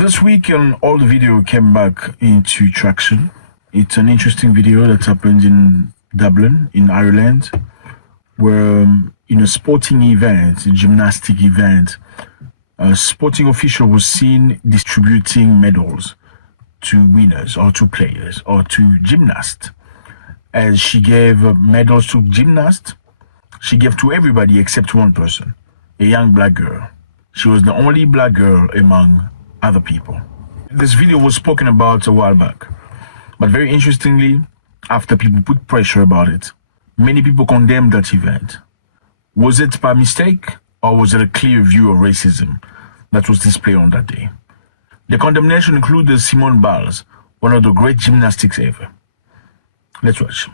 This weekend, all the video came back into traction. It's an interesting video that happened in Dublin, in Ireland, where in a sporting event, a gymnastic event, a sporting official was seen distributing medals to winners or to players or to gymnasts. As she gave medals to gymnasts, she gave to everybody except one person, a young black girl. She was the only black girl among other people. This video was spoken about a while back, but very interestingly, after people put pressure about it, many people condemned that event. Was it by mistake, or was it a clear view of racism that was displayed on that day? The condemnation included Simone Biles, one of the great gymnastics ever. Let's watch.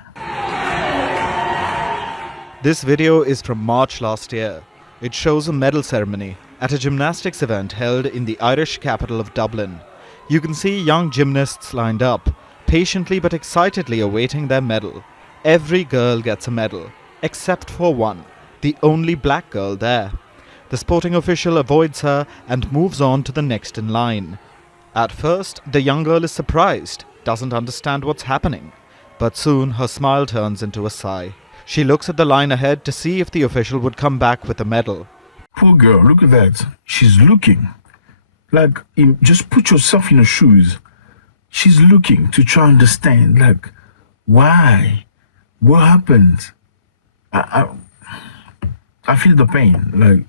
This video is from March last year. It shows a medal ceremony at a gymnastics event held in the Irish capital of Dublin. You can see young gymnasts lined up, patiently but excitedly awaiting their medal. Every girl gets a medal, except for one, the only black girl there. The sporting official avoids her and moves on to the next in line. At first, the young girl is surprised, doesn't understand what's happening. But soon her smile turns into a sigh. She looks at the line ahead to see if the official would come back with a medal. Poor girl, look at that. She's looking. Like, just put yourself in her shoes. She's looking to try to understand, like, why? What happened? I feel the pain. Like,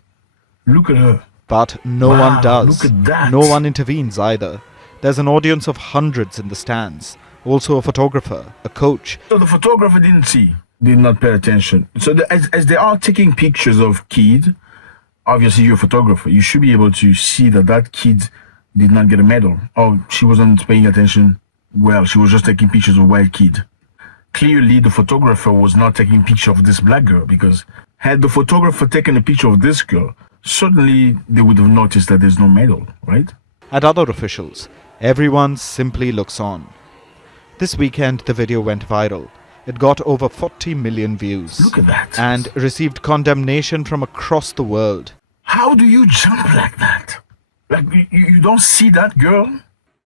look at her. But no one does. Look at that. No one intervenes either. There's an audience of hundreds in the stands. Also a photographer, a coach. So the photographer did not pay attention. So as they are taking pictures of kid, obviously you're a photographer, you should be able to see that kid did not get a medal. Or she wasn't paying attention well, she was just taking pictures of a white kid. Clearly the photographer was not taking picture of this black girl, because had the photographer taken a picture of this girl, certainly they would have noticed that there's no medal, right? And other officials, everyone simply looks on. This weekend the video went viral. It got over 40 million views. Look at that. And received condemnation from across the world. How do you jump like that? Like, you don't see that girl?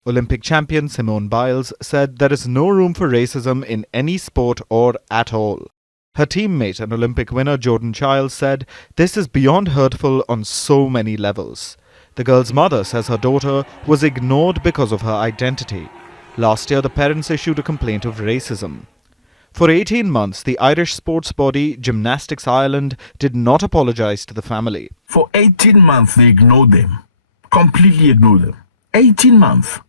Olympic champion Simone Biles said there is no room for racism in any sport or at all. Her teammate and Olympic winner Jordan Chiles said this is beyond hurtful on so many levels. The girl's mother says her daughter was ignored because of her identity. Last year, the parents issued a complaint of racism. For 18 months, the Irish sports body Gymnastics Ireland did not apologise to the family. For 18 months, they ignored them. Completely ignored them. 18 months.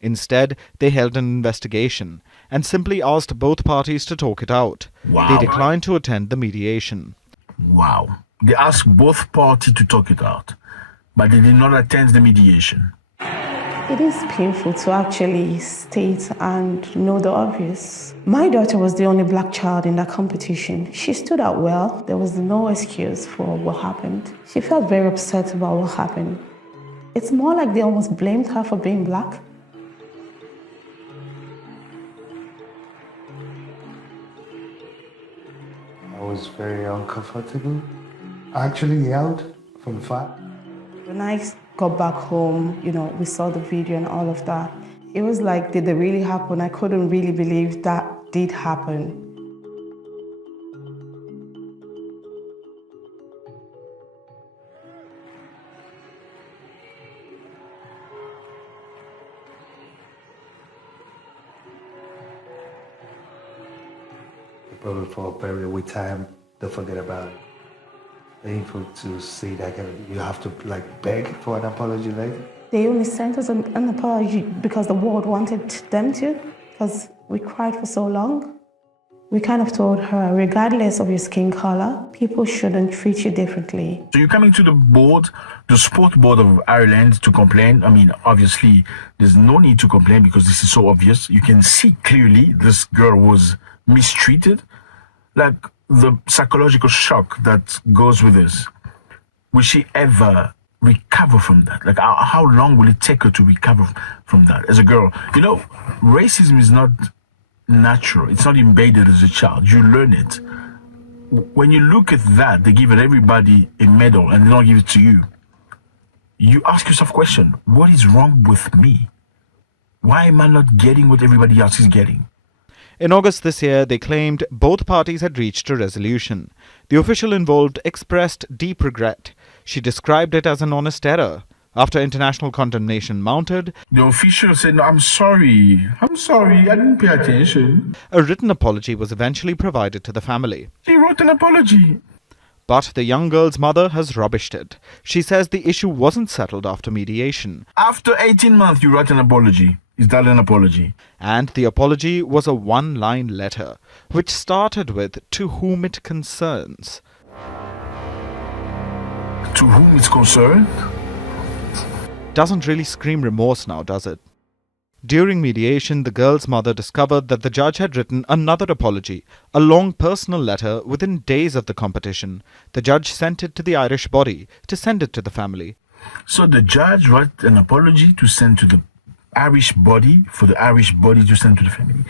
Instead, they held an investigation and simply asked both parties to talk it out. Wow. They declined to attend the mediation. Wow. They asked both parties to talk it out, but they did not attend the mediation. It is painful to actually state and know the obvious. My daughter was the only black child in that competition. She stood out well. There was no excuse for what happened. She felt very upset about what happened. It's more like they almost blamed her for being black. I was very uncomfortable. I actually yelled from far. When I got back home, we saw the video and all of that. It was like, did it really happen? I couldn't really believe that did happen. Probably for a period with time, don't forget about it. Painful to see that you have to beg for an apology later. They only sent us an apology because the world wanted them to, because we cried for so long. We kind of told her, regardless of your skin color, people shouldn't treat you differently. So you're coming to the board, the sport board of Ireland, to complain. I mean, obviously, there's no need to complain because this is so obvious. You can see clearly this girl was mistreated. Like, the psychological shock that goes with this. Will she ever recover from that? Like, how long will it take her to recover from that as a girl? Racism is not natural. It's not embedded as a child. You learn it. When you look at that, they give everybody a medal and they don't give it to you. you ask yourself a question: what is wrong with me? Why am I not getting what everybody else is getting? In August this year, they claimed both parties had reached a resolution. The official involved expressed deep regret. She described it as an honest error. After international condemnation mounted, The official said, no, I'm sorry, I didn't pay attention. a written apology was eventually provided to the family. She wrote an apology. But the young girl's mother has rubbished it. She says the issue wasn't settled after mediation. After 18 months, you write an apology. Is that an apology? And the apology was a one-line letter, which started with, "To whom it concerns." To whom it's concerned? Doesn't really scream remorse now, does it? During mediation, the girl's mother discovered that the judge had written another apology, a long personal letter, within days of the competition. The judge sent it to the Irish body to send it to the family. So the judge wrote an apology to send to the Irish body, for the Irish body to send to the family.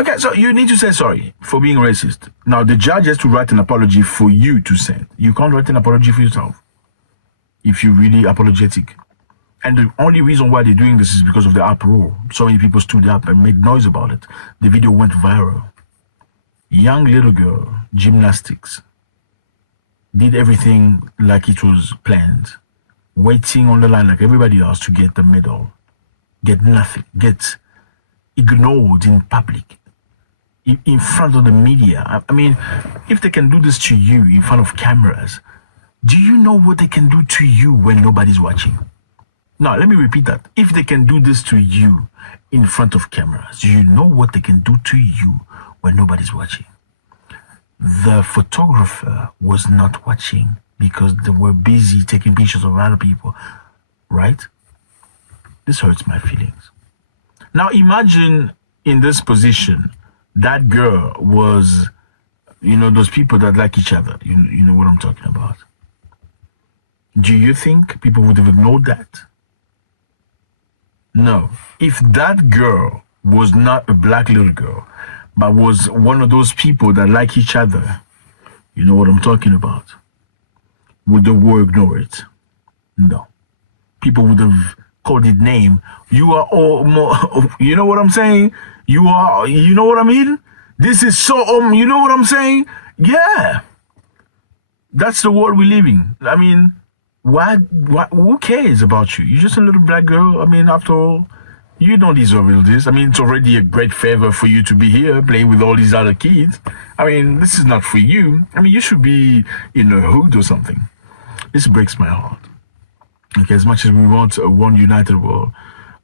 Okay, so you need to say sorry for being racist. Now the judge has to write an apology for you to send. You can't write an apology for yourself if you're really apologetic. And the only reason why they're doing this is because of the uproar. So many people stood up and made noise about it. The video went viral. Young little girl, gymnastics, did everything like it was planned, waiting on the line like everybody else to get the medal, get nothing, get ignored in public, in front of the media. I mean, if they can do this to you in front of cameras, do you know what they can do to you when nobody's watching? Now, let me repeat that. If they can do this to you in front of cameras, do you know what they can do to you when nobody's watching? The photographer was not watching because they were busy taking pictures of other people, right? This hurts my feelings. Now, imagine in this position, that girl was, those people that like each other. You know what I'm talking about. Do you think people would have ignored that? No. If that girl was not a black little girl, but was one of those people that like each other, you know what I'm talking about, would the world ignore it? No. People would have called it name. You are all more, you know what I'm saying? You know what I mean? This is so, you know what I'm saying? Yeah. That's the world we live in. I mean, who cares about you? You're just a little black girl. I mean, after all, you don't deserve all this. I mean, it's already a great favor for you to be here playing with all these other kids. I mean, this is not for you. I mean, you should be in a hood or something. This breaks my heart. Okay, as much as we want a one united world,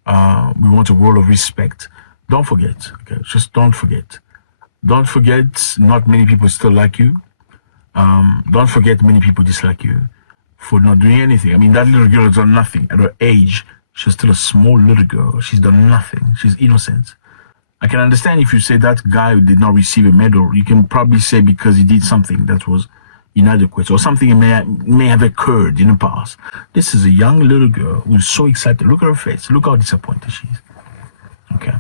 we want a world of respect. Don't forget, okay, just don't forget. Don't forget, not many people still like you. Don't forget, many people dislike you for not doing anything. I mean, that little girl has done nothing. At her age, she's still a small little girl. She's done nothing. She's innocent. I can understand if you say that guy did not receive a medal. You can probably say because he did something that was inadequate or something may have occurred in the past. This is a young little girl who's so excited. Look at her face. Look how disappointed she is. Okay.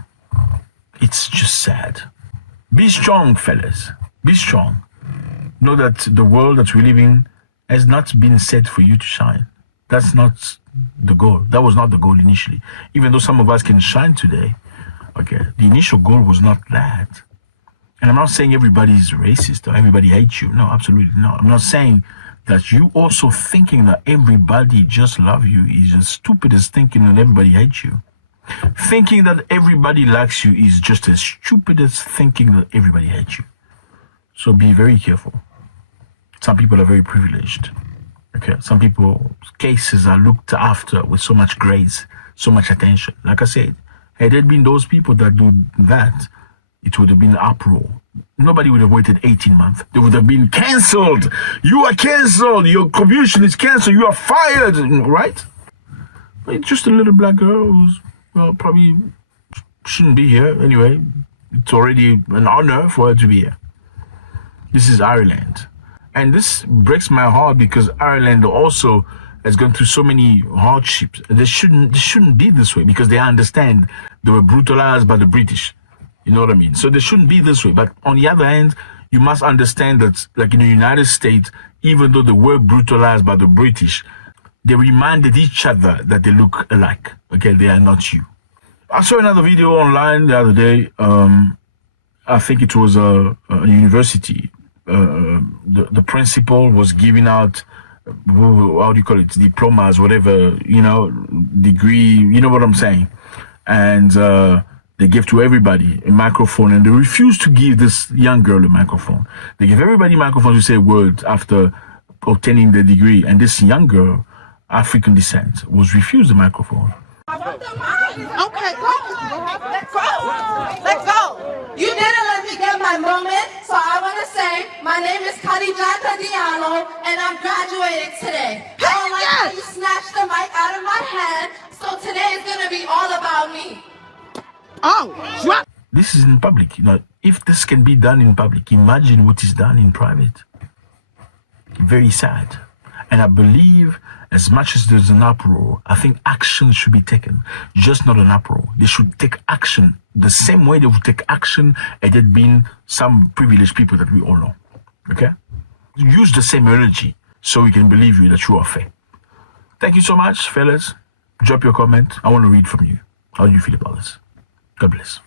It's just sad. Be strong, fellas. Be strong. Know that the world that we live in has not been set for you to shine. That's not the goal. That was not the goal initially. Even though some of us can shine today, okay, the initial goal was not that. And I'm not saying everybody is racist or everybody hates you. No, absolutely not. I'm not saying that you also thinking that everybody just love you is as stupid as thinking that everybody hates you. Thinking that everybody likes you is just as stupid as thinking that everybody hates you. So be very careful. Some people are very privileged. Okay, some people's cases are looked after with so much grace, so much attention. Like I said, had it been those people that do that, it would have been uproar. Nobody would have waited 18 months. They would have been cancelled. You are cancelled. Your contribution is cancelled. You are fired. Right? It's just a little black girl who's, well, probably shouldn't be here. Anyway, it's already an honor for her to be here. This is Ireland. And this breaks my heart because Ireland also has gone through so many hardships. They shouldn't be this way because they understand they were brutalized by the British. You know what I mean? So they shouldn't be this way. But on the other hand, you must understand that, like in the United States, even though they were brutalized by the British, they reminded each other that they look alike. Okay, they are not you. I saw another video online the other day. I think it was a university. The principal was giving out, how do you call it, diplomas, whatever, degree, you know what I'm saying? And they gave to everybody a microphone, and they refused to give this young girl a microphone. They gave everybody a microphone to say words after obtaining the degree, and this young girl, African descent, was refused the microphone. Okay, let go. You didn't let me get my moment, so I want to say my name is Khadijata Diallo, and I'm graduating today. I don't like how you snatched the mic out of my hand, so today is going to be all about me. This is in public. If this can be done in public, imagine what is done in private. Very sad. And I believe as much as there's an uproar, I think action should be taken. Just not an uproar. They should take action the same way they would take action had it been some privileged people that we all know. Okay? Use the same energy so we can believe you that you are fair. Thank you so much, fellas. Drop your comment. I want to read from you. How do you feel about this? God bless.